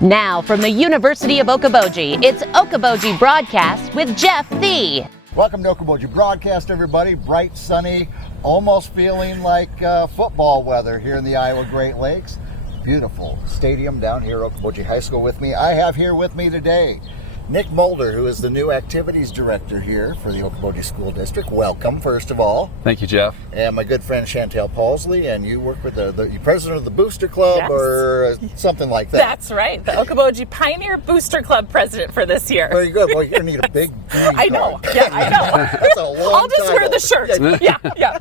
Now from the University of Okoboji, it's Okoboji Broadcast with Jeff Thee. Welcome to Okoboji Broadcast, everybody. Bright, sunny, almost feeling like football weather here in the Iowa Great Lakes. Beautiful stadium down here at Okoboji High School with me. I have here with me today Nick Mulder, who is the new activities director here for the Okoboji School District. Welcome, first of all. Thank you, Jeff. And my good friend Shantel Pausley, and you work with the president of the Booster Club, Yes. Or something like that. That's right, the Okoboji Pioneer Booster Club president for this year. Very good. Well, you're going to need a big I know, yeah, I know. That's a long I'll just wear the title. shirt. Yeah.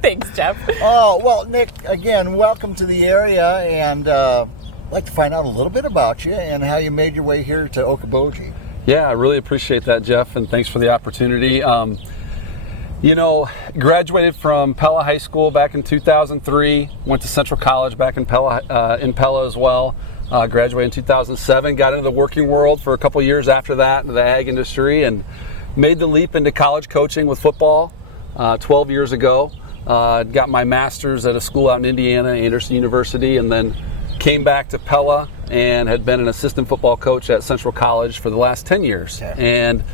Thanks, Jeff. Oh, well, Nick, again, welcome to the area, and I'd like to find out a little bit about you and how you made your way here to Okoboji. Yeah, I really appreciate that, Jeff, and thanks for the opportunity. Graduated from Pella High School back in 2003, went to Central College back in Pella as well. Graduated in 2007, got into the working world for a couple years after that, in the ag industry, and made the leap into college coaching with football 12 years ago. Got my master's at a school out in Indiana, Anderson University, and then came back to Pella and had been an assistant football coach at Central College for the last 10 years. Okay. And,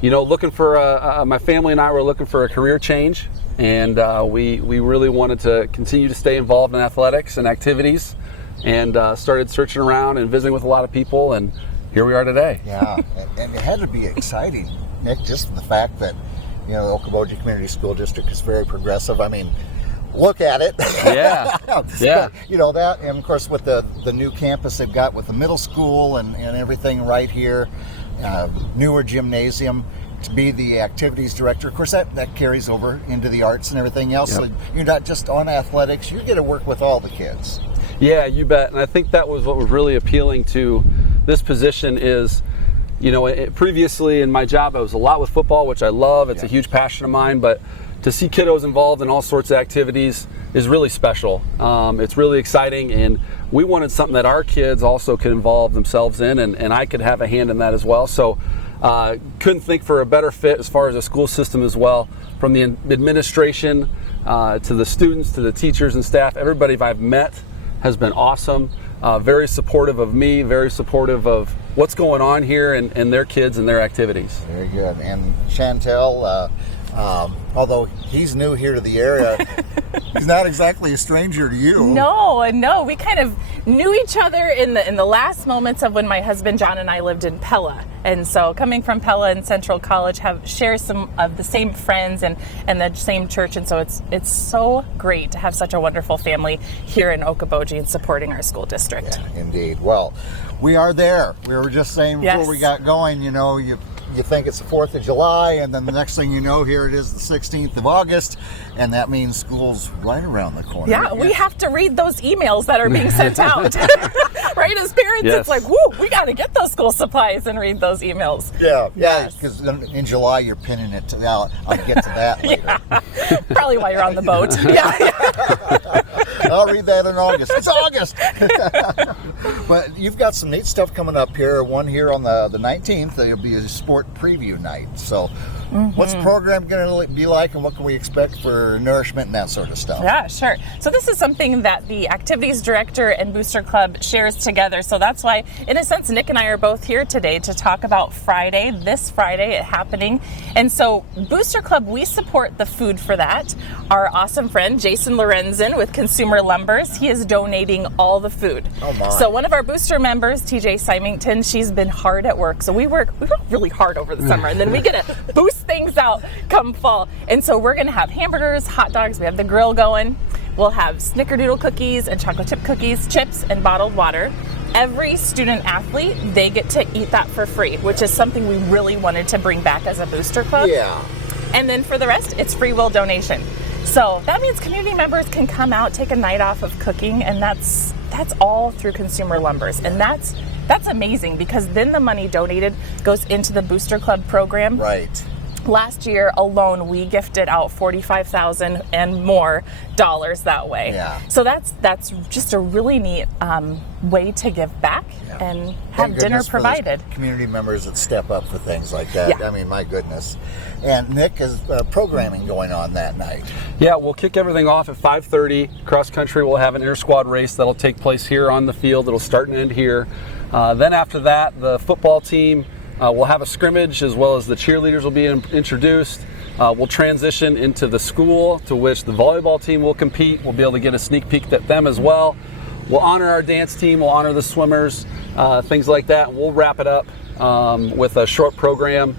looking for, my family and I were looking for a career change, and we really wanted to continue to stay involved in athletics and activities, and started searching around and visiting with a lot of people, and here we are today. Yeah, and it had to be exciting, Nick, just the fact that, the Okoboji Community School District is very progressive. I mean, look at it. Yeah. Yeah. That, and of course with the new campus they've got with the middle school and everything right here, newer gymnasium, to be the activities director. Of course that carries over into the arts and everything else. Yep. So you're not just on athletics, you get to work with all the kids. Yeah, you bet. And I think that was what was really appealing to this position is, previously in my job I was a lot with football, which I love. It's a huge passion of mine, but to see kiddos involved in all sorts of activities is really special. It's really exciting, and we wanted something that our kids also could involve themselves in, and I could have a hand in that as well. So couldn't think for a better fit as far as the school system as well. From the administration to the students to the teachers and staff, everybody I've met has been awesome. Very supportive of me, very supportive of what's going on here and their kids and their activities. Very good. And Shantel, although he's new here to the area, he's not exactly a stranger to you. No, we kind of knew each other in the last moments of when my husband John and I lived in Pella. And so coming from Pella and Central College share some of the same friends and the same church, and so it's so great to have such a wonderful family here in Okoboji and supporting our school district. Yeah, indeed. Well, we are there. We were just saying before Yes. we got going, you think it's the 4th of July, and then the next thing you know, here it is the 16th of August, and that means school's right around the corner. Yeah, we have to read those emails that are being sent out. Right, as parents, Yes. It's like, woo, we got to get those school supplies and read those emails. Yeah, Yes. because in July you're pinning it to, I'll get to that later. Probably while you're on the boat. Yeah. I'll read that in August. It's August! But you've got some neat stuff coming up here. One here on the 19th, there'll be a sport preview night. So what's the program going to be like, and what can we expect for nourishment and that sort of stuff? Yeah, sure. So this is something that the activities director and Booster Club shares together. So that's why, in a sense, Nick and I are both here today to talk about this Friday happening. And so Booster Club, we support the food for that. Our awesome friend, Jason Lorenzen with Consumer Lumbers, he is donating all the food. Oh my. So one of our booster members, TJ Symington, she's been hard at work. So we work really hard over the summer, and then we get to boost things out come fall. And so we're going to have hamburgers, hot dogs, we have the grill going. We'll have snickerdoodle cookies and chocolate chip cookies, chips, and bottled water. Every student athlete, they get to eat that for free, which is something we really wanted to bring back as a booster club. Yeah. And then for the rest, it's free will donation. So that means community members can come out, take a night off of cooking, and that's all through Consumer Lumbers. And that's amazing, because then the money donated goes into the Booster Club program. Right. Last year alone, we gifted out $45,000 and more that way. Yeah. So that's just a really neat way to give back and have dinner provided. Community members that step up for things like that. Yeah. I mean, my goodness. And Nick has programming going on that night. Yeah, we'll kick everything off at 5:30. Cross country, we'll have an inter-squad race that'll take place here on the field. It'll start and end here. Then after that, the football team will have a scrimmage, as well as the cheerleaders will be introduced. We'll transition into the school, to which the volleyball team will compete. We'll be able to get a sneak peek at them as well. We'll honor our dance team, we'll honor the swimmers, things like that. We'll wrap it up with a short program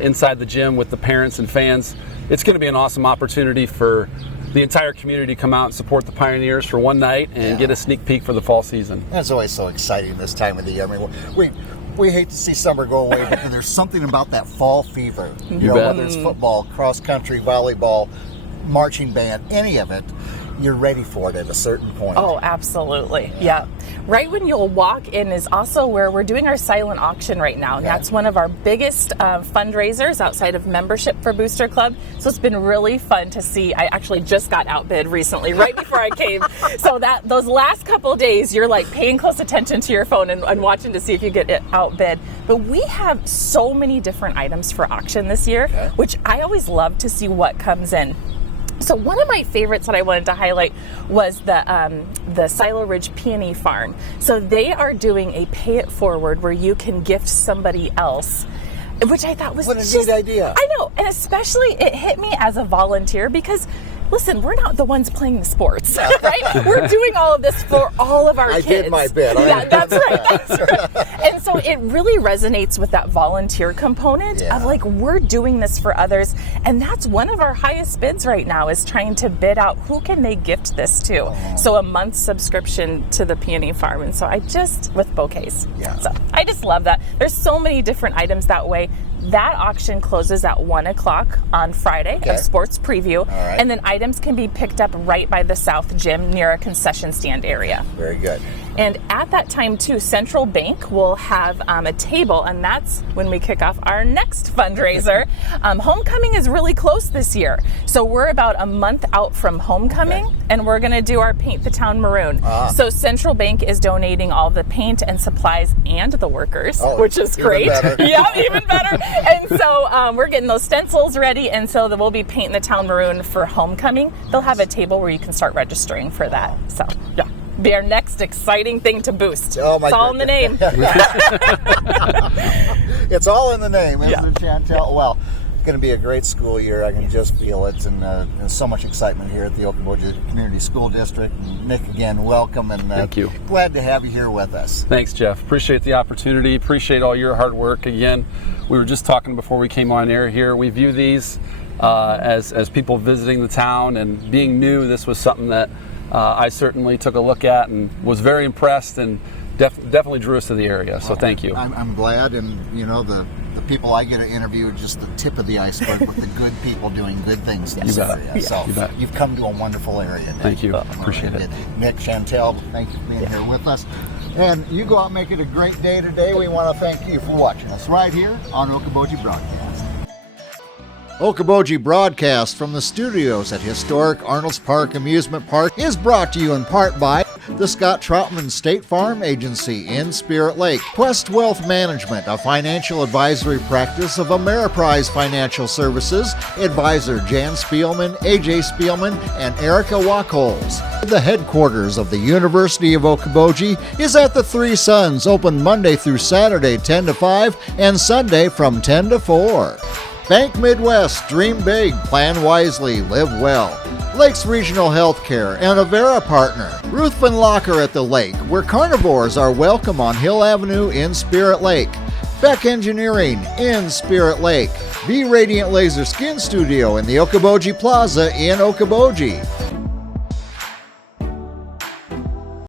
inside the gym with the parents and fans. It's going to be an awesome opportunity for the entire community to come out and support the Pioneers for one night and get a sneak peek for the fall season. That's always so exciting this time of the year. I mean, we hate to see summer go away, but there's something about that fall fever. You know, bet. whether it's football, cross country, volleyball, marching band, any of it, you're ready for it at a certain point. Oh, absolutely. Yeah. Right when you'll walk in is also where we're doing our silent auction right now. And that's one of our biggest fundraisers outside of membership for Booster Club. So it's been really fun to see. I actually just got outbid recently, right before I came. So that those last couple days, you're like paying close attention to your phone and watching to see if you get it outbid. But we have so many different items for auction this year, which I always love to see what comes in. So one of my favorites that I wanted to highlight was the Silo Ridge Peony Farm. So they are doing a pay it forward where you can gift somebody else, which I thought was what a neat idea. I know, and especially it hit me as a volunteer because, listen, we're not the ones playing the sports, right? We're doing all of this for all of our kids. I did my bit. Yeah, that's right. That's right. And so it really resonates with that volunteer component of like, we're doing this for others. And that's one of our highest bids right now is trying to bid out who can they gift this to. So a month subscription to the Peony Farm. And so with bouquets. Yeah. So I just love that. There's so many different items that way. That auction closes at 1 o'clock on Friday of sports preview. And then items can be picked up right by the South Gym near a concession stand area. Very good. And at that time, too, Central Bank will have a table, and that's when we kick off our next fundraiser. Homecoming is really close this year. So we're about a month out from homecoming, and we're going to do our Paint the Town Maroon. So Central Bank is donating all the paint and supplies and the workers, which is great. Yeah, even better. And so we're getting those stencils ready, and so we'll be painting the town maroon for homecoming. They'll have a table where you can start registering for that. So, be our next exciting thing to boost. Oh, my it's all in the name. It's all in the name, isn't it, Shantel? Well, going to be a great school year. I can just feel it, and there's so much excitement here at the Okoboji Community School District. And Nick, again, welcome, and thank you. Glad to have you here with us. Thanks, Jeff. Appreciate the opportunity. Appreciate all your hard work. Again, we were just talking before we came on air here. We view these as people visiting the town, and being new, this was something that I certainly took a look at and was very impressed, and definitely drew us to the area. So thank you. I'm glad, and you know, the people I get to interview are just the tip of the iceberg with the good people doing good things in this area. So you've come to a wonderful area, Nick. Thank you. Appreciate it. Nick, Shantel, thank you for being here with us. And you go out and make it a great day today. We want to thank you for watching us right here on Okoboji Broadcast. Okoboji Broadcast from the studios at historic Arnold's Park Amusement Park is brought to you in part by the Scott Troutman State Farm Agency in Spirit Lake, Quest Wealth Management, a financial advisory practice of Ameriprise Financial Services, advisor Jan Spielman, AJ Spielman, and Erica Wachholz. The headquarters of the University of Okoboji is at the Three Sons, open Monday through Saturday 10 to 5 and Sunday from 10 to 4. Bank Midwest, dream big, plan wisely, live well. Lakes Regional Healthcare and Avera Partner. Ruthven Locker at the Lake, where carnivores are welcome on Hill Avenue in Spirit Lake. Beck Engineering in Spirit Lake. Be Radiant Laser Skin Studio in the Okoboji Plaza in Okoboji.